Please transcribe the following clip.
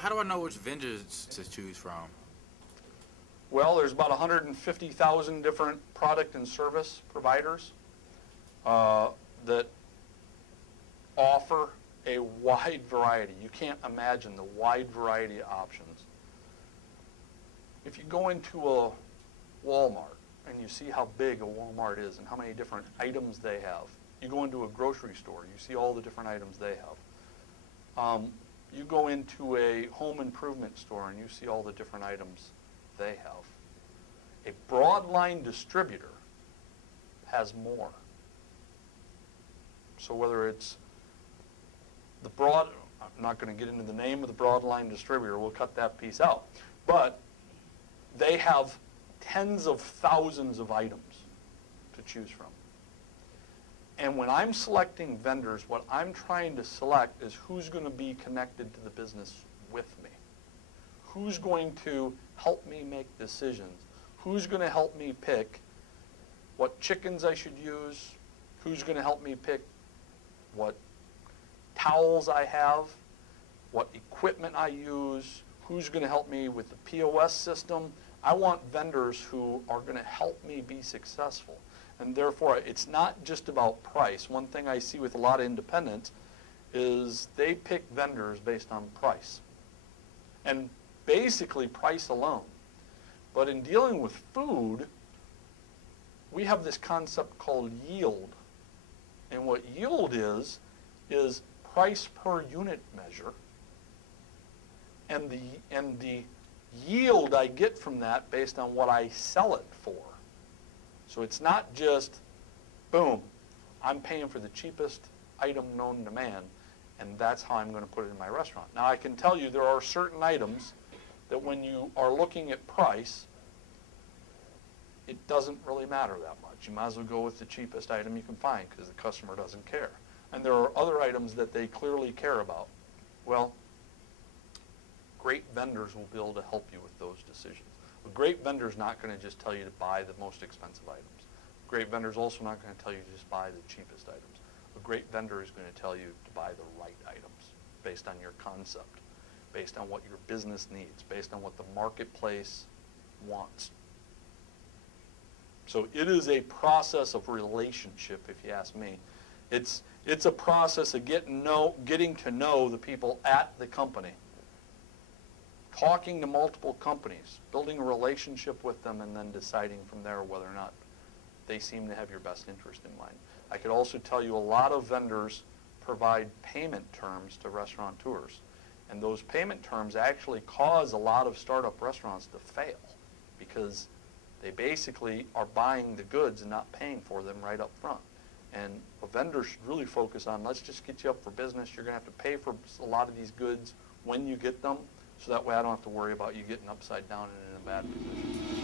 How do I know which vendors to choose from? Well, there's about 150,000 different product and service providers that offer a wide variety. You can't imagine the wide variety of options. If you go into a Walmart and you see how big a Walmart is and how many different items they have, you go into a grocery store, you see all the different items they have. You go into a home improvement store and you see all the different items they have. A broadline distributor has more. So whether it's I'm not going to get into the name of the broadline distributor, we'll cut that piece out. But they have tens of thousands of items to choose from. And when I'm selecting vendors, what I'm trying to select is who's going to be connected to the business with me. Who's going to help me make decisions? Who's going to help me pick what chickens I should use? Who's going to help me pick what towels I have? What equipment I use? Who's going to help me with the POS system? I want vendors who are going to help me be successful. And therefore, it's not just about price. One thing I see with a lot of independents is they pick vendors based on price. And basically price alone. But in dealing with food, we have this concept called yield. And what yield is price per unit measure. And the yield I get from that based on what I sell it for. So it's not just, boom, I'm paying for the cheapest item known to man, and that's how I'm going to put it in my restaurant. Now, I can tell you there are certain items that when you are looking at price, it doesn't really matter that much. You might as well go with the cheapest item you can find because the customer doesn't care. And there are other items that they clearly care about. Well, great vendors will be able to help you with those decisions. A great vendor is not going to just tell you to buy the most expensive items. A great vendor is also not going to tell you to just buy the cheapest items. A great vendor is going to tell you to buy the right items based on your concept, based on what your business needs, based on what the marketplace wants. So it is a process of relationship, if you ask me. It's a process of getting to know the people at the company. Talking to multiple companies, building a relationship with them, and then deciding from there whether or not they seem to have your best interest in mind. I could also tell you a lot of vendors provide payment terms to restaurateurs. And those payment terms actually cause a lot of startup restaurants to fail because they basically are buying the goods and not paying for them right up front. And a vendor should really focus on, let's just get you up for business. You're going to have to pay for a lot of these goods when you get them. So that way I don't have to worry about you getting upside down and in a bad position.